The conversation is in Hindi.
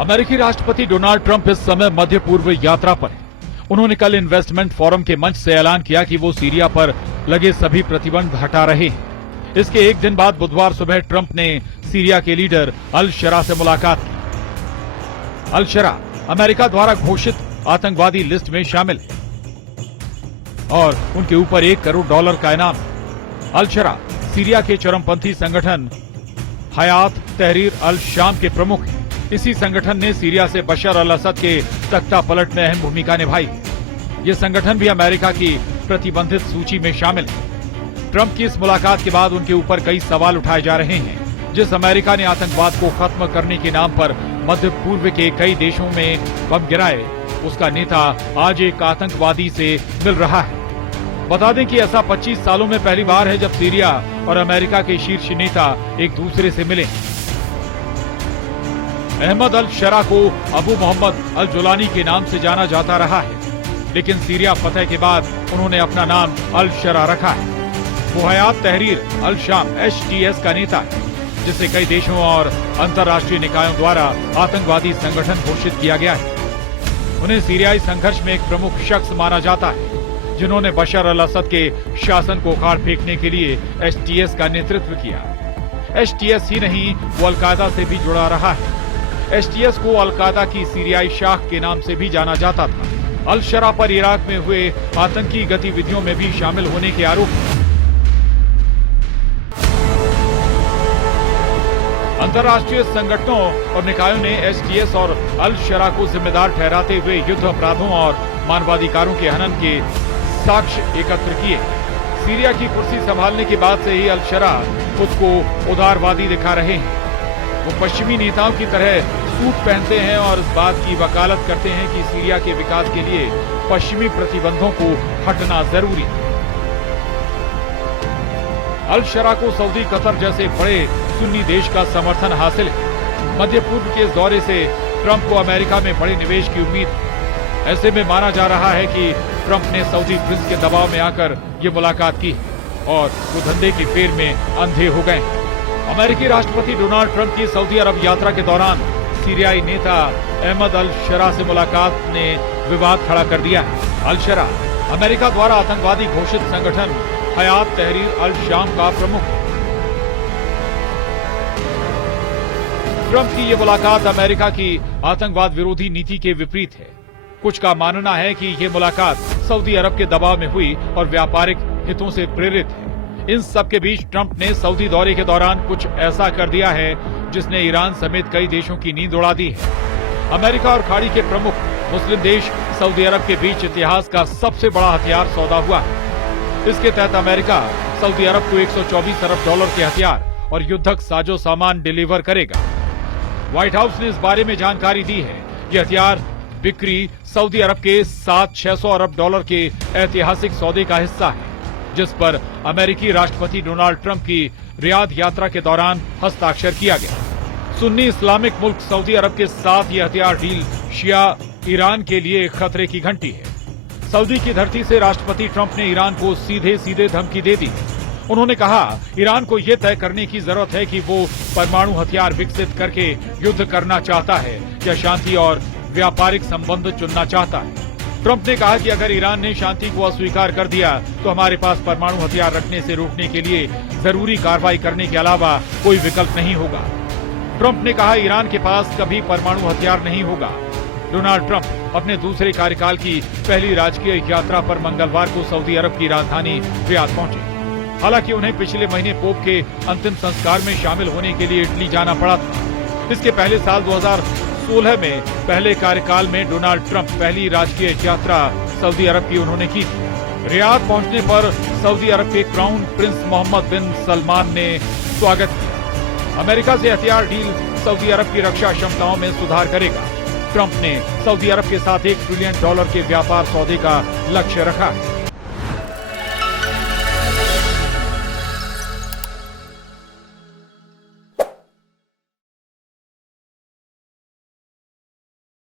अमेरिकी राष्ट्रपति डोनाल्ड ट्रंप इस समय मध्य पूर्व यात्रा पर है। उन्होंने कल इन्वेस्टमेंट फोरम के मंच से ऐलान किया कि वो सीरिया पर लगे सभी प्रतिबंध हटा रहे हैं। इसके एक दिन बाद बुधवार सुबह ट्रंप ने सीरिया के लीडर अल शरा से मुलाकात की। अल शरा अमेरिका द्वारा घोषित आतंकवादी लिस्ट में शामिल है और उनके ऊपर $1 करोड़ का इनाम है। अल शरा सीरिया के चरमपंथी संगठन हयात तहरीर अल शाम के प्रमुख हैं। इसी संगठन ने सीरिया से बशर अल असद के तख्ता पलट में अहम भूमिका निभाई है। ये संगठन भी अमेरिका की प्रतिबंधित सूची में शामिल है। ट्रंप की इस मुलाकात के बाद उनके ऊपर कई सवाल उठाए जा रहे हैं। जिस अमेरिका ने आतंकवाद को खत्म करने के नाम पर मध्य पूर्व के कई देशों में बम गिराए, उसका नेता आज एक आतंकवादी से मिल रहा है। बता दें कि ऐसा 25 सालों में पहली बार है जब सीरिया और अमेरिका के शीर्ष नेता एक दूसरे से मिले। अहमद अल शरा को अबू मोहम्मद अल जुलानी के नाम से जाना जाता रहा है, लेकिन सीरिया फतह के बाद उन्होंने अपना नाम अल शरा रखा है। वो हयात तहरीर अल शाम HTS का नेता है, जिसे कई देशों और अंतर्राष्ट्रीय निकायों द्वारा आतंकवादी संगठन घोषित किया गया है। उन्हें सीरियाई संघर्ष में एक प्रमुख शख्स माना जाता है, जिन्होंने बशर अल असद के शासन को उखाड़ फेंकने के लिए HTS का नेतृत्व किया। HTS ही नहीं, वो अलकायदा से भी जुड़ा रहा है। HTS को अलकायदा की सीरियाई शाख के नाम से भी जाना जाता था। अल शरा पर इराक में हुए आतंकी गतिविधियों में भी शामिल होने के आरोप हैं। अंतर्राष्ट्रीय संगठनों और निकायों ने HTS और अल शरा को जिम्मेदार ठहराते हुए युद्ध अपराधों और मानवाधिकारों के हनन के साक्ष्य एकत्र किए। सीरिया की कुर्सी संभालने के बाद से ही अल शरा खुद को उदारवादी दिखा रहे हैं। वो पश्चिमी नेताओं की तरह सूट पहनते हैं और इस बात की वकालत करते हैं कि सीरिया के विकास के लिए पश्चिमी प्रतिबंधों को हटना जरूरी है। अल शरा को सऊदी, कतर जैसे बड़े सुन्नी देश का समर्थन हासिल है। मध्य पूर्व के इस दौरे से ट्रंप को अमेरिका में बड़े निवेश की उम्मीद है। ऐसे में माना जा रहा है कि ट्रंप ने सऊदी प्रिंस के दबाव में आकर ये मुलाकात की और वो धंधे की फेर में अंधे हो गए। अमेरिकी राष्ट्रपति डोनाल्ड ट्रंप की सऊदी अरब यात्रा के दौरान सीरियाई नेता अहमद अल शरा से मुलाकात ने विवाद खड़ा कर दिया है। अल शरा अमेरिका द्वारा आतंकवादी घोषित संगठन हयात तहरीर अल शाम का प्रमुख है। ट्रंप की ये मुलाकात अमेरिका की आतंकवाद विरोधी नीति के विपरीत है। कुछ का मानना है कि ये मुलाकात सऊदी अरब के दबाव में हुई और व्यापारिक हितों से प्रेरित है। इन सब के बीच ट्रंप ने सऊदी दौरे के दौरान कुछ ऐसा कर दिया है जिसने ईरान समेत कई देशों की नींद उड़ा दी है। अमेरिका और खाड़ी के प्रमुख मुस्लिम देश सऊदी अरब के बीच इतिहास का सबसे बड़ा हथियार सौदा हुआ है। इसके तहत अमेरिका सऊदी अरब को $124 अरब के हथियार और युद्धक साजो सामान डिलीवर करेगा। व्हाइट हाउस ने इस बारे में जानकारी दी है। ये हथियार बिक्री सऊदी अरब के $600 अरब के ऐतिहासिक सौदे का हिस्सा है, जिस पर अमेरिकी राष्ट्रपति डोनाल्ड ट्रंप की रियाद यात्रा के दौरान हस्ताक्षर किया गया। सुन्नी इस्लामिक मुल्क सऊदी अरब के साथ ये हथियार डील शिया ईरान के लिए खतरे की घंटी है। सऊदी की धरती से राष्ट्रपति ट्रंप ने ईरान को सीधे सीधे धमकी दे दी। उन्होंने कहा, ईरान को यह तय करने की जरूरत है कि वो परमाणु हथियार विकसित करके युद्ध करना चाहता है या शांति और व्यापारिक संबंध चुनना चाहता है। ट्रंप ने कहा कि अगर ईरान ने शांति को अस्वीकार कर दिया तो हमारे पास परमाणु हथियार रखने से रोकने के लिए जरूरी कार्रवाई करने के अलावा कोई विकल्प नहीं होगा। ट्रंप ने कहा, ईरान के पास कभी परमाणु हथियार नहीं होगा। डोनाल्ड ट्रंप अपने दूसरे कार्यकाल की पहली राजकीय यात्रा पर मंगलवार को सऊदी अरब की राजधानी रियाद पहुंचे। हालांकि उन्हें पिछले महीने पोप के अंतिम संस्कार में शामिल होने के लिए इटली जाना पड़ा था। इसके पहले साल 2016 में पहले कार्यकाल में डोनाल्ड ट्रंप पहली राजकीय यात्रा सऊदी अरब की उन्होंने की थी। रियाद पहुंचने पर सऊदी अरब के क्राउन प्रिंस मोहम्मद बिन सलमान ने स्वागत किया। अमेरिका से हथियार डील सऊदी अरब की रक्षा क्षमताओं में सुधार करेगा। ट्रंप ने सऊदी अरब के साथ $1 ट्रिलियन के व्यापार सौदे का लक्ष्य रखा है।